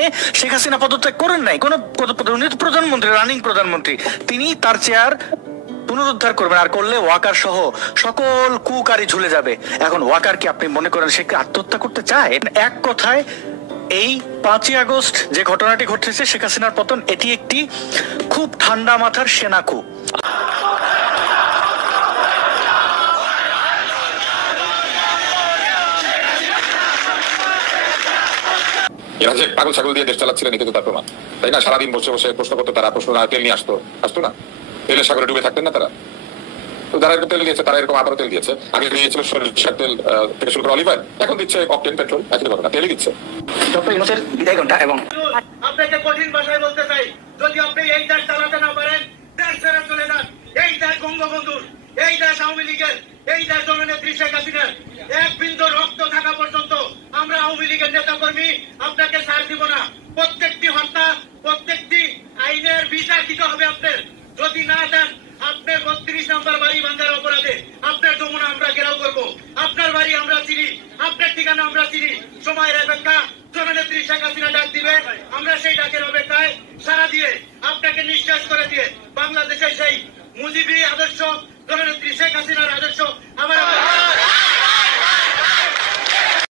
মানে শেখ হাসিনা পদত্যাগ করেন নাই, কোনো উনি তো প্রধানমন্ত্রী, রানিং প্রধানমন্ত্রী, তিনি তার চেয়ার পুনরুদ্ধার করবেন, আর করলে ওয়াকার সহ সকল কুকারি ঝুলে যাবে। এখন ওয়াকার কি আপনি মনে করেন সে কি আত্মহত্যা করতে চায়? এক কথায় এই 5ই আগস্ট যে ঘটনাটি ঘটেছে, শেখ হাসিনার পতন, এটি একটি খুব ঠান্ডা মাথার সেনা কূপ। এরা যে পাগল ছাগল দিয়ে দেশ চালাচ্ছিলেন এটা তো তার প্রমাণ, তাই না? সারাদিন বসে বসে প্রশ্ন করতো তারা, প্রশ্ন না তেল নিয়ে আসতো না, তেলের সাগরে ডুবে থাকতেন না তারা? তো যারা এরকম তেল দিয়েছে তারা এরকম আবারও তেল দিয়েছে। আগে দিয়েছিল সরিষার তেল থেকে শুরু করে অলিভ অয়েল, এখন দিচ্ছে অকটেন পেট্রোল, একই ঘটনা, তেলই দিচ্ছে। ডক্টর ইউনূসের বিদায় ঘন্টা। এবং আপনাকে কঠিন ভাষায় বলতে চাই, যদি আপনি এই দেশ চালাতে না পারেন, দেশ ছেড়ে চলে যান। এই দেশ বঙ্গবন্ধুর, এই দেশ আওয়ামী লীগের, এই দেশ জননেত্রী শেখ হাসিনার। এক বিন্দু রক্ত থাকা পর্যন্ত আমরা আওয়ামী লীগের নেতা কর্মী আপনাকে ছাড় দিব না। প্রত্যেকটি হত্যা, প্রত্যেকটি আইনের বিচার দিতে হবে আপনার। যদি না দেন, আপনার 32 নম্বর বাড়ি ভাঙার অপরাধে আপনার যমুনা আমরা ঘেরাও করবো। আপনার বাড়ি আমরা চিনি, আপনার ঠিকানা আমরা চিনি। সময়ের অপেক্ষা, জননেত্রী শেখ হাসিনা ডাক দিবে, আমরা সেই ডাকের অপেক্ষায় সারা দিয়ে আপনাকে নিঃশ্বাস করে দিয়ে বাংলাদেশের সেই মুজিবি আদর্শ জননেত্রী শেখ হাসিনার